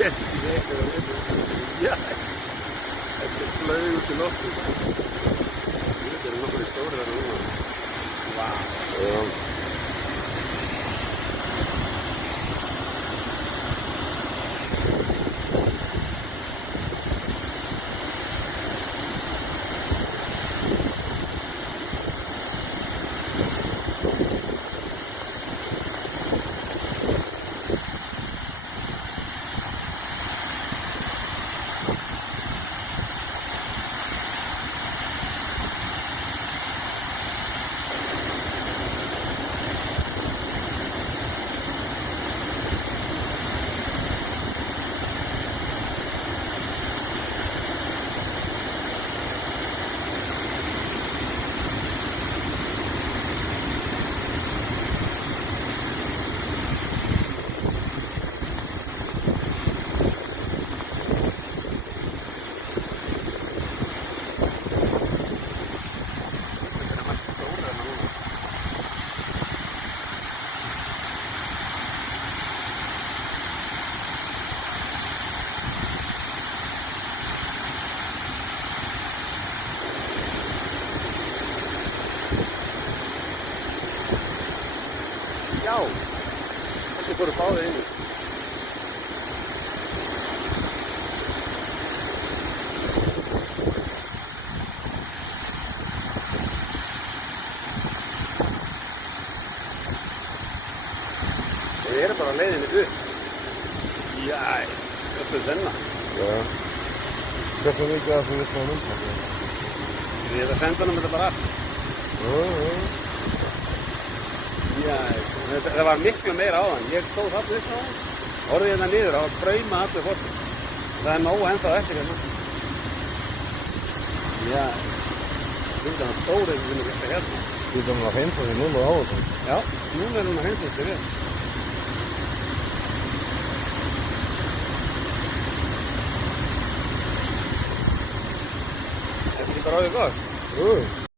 Já, þetta flaug út í loftið. Þetta nokkuð stórir þarna núna. Vá. Já. Já, þessi fóru báðir inni. Þeir eru bara á leiðinni upp. Jæ, þetta er þennan. Já. Hversu mikið að þú vilt á mynda? Ég ætla að senda honum þetta bara aftur. Já, það var miklu meira á hann. Ég stóð þarna upp á hann, horfði hérna niður á að brauma allir fórtum. Það er nóg ennþá eftir hérna. Já, þetta er stórið sem við erum hérna. Þú erum að hreinsa því núna á þetta? Já, núna erum við að hreinsa þetta við. Þetta er ekki bara áður gott. Jú.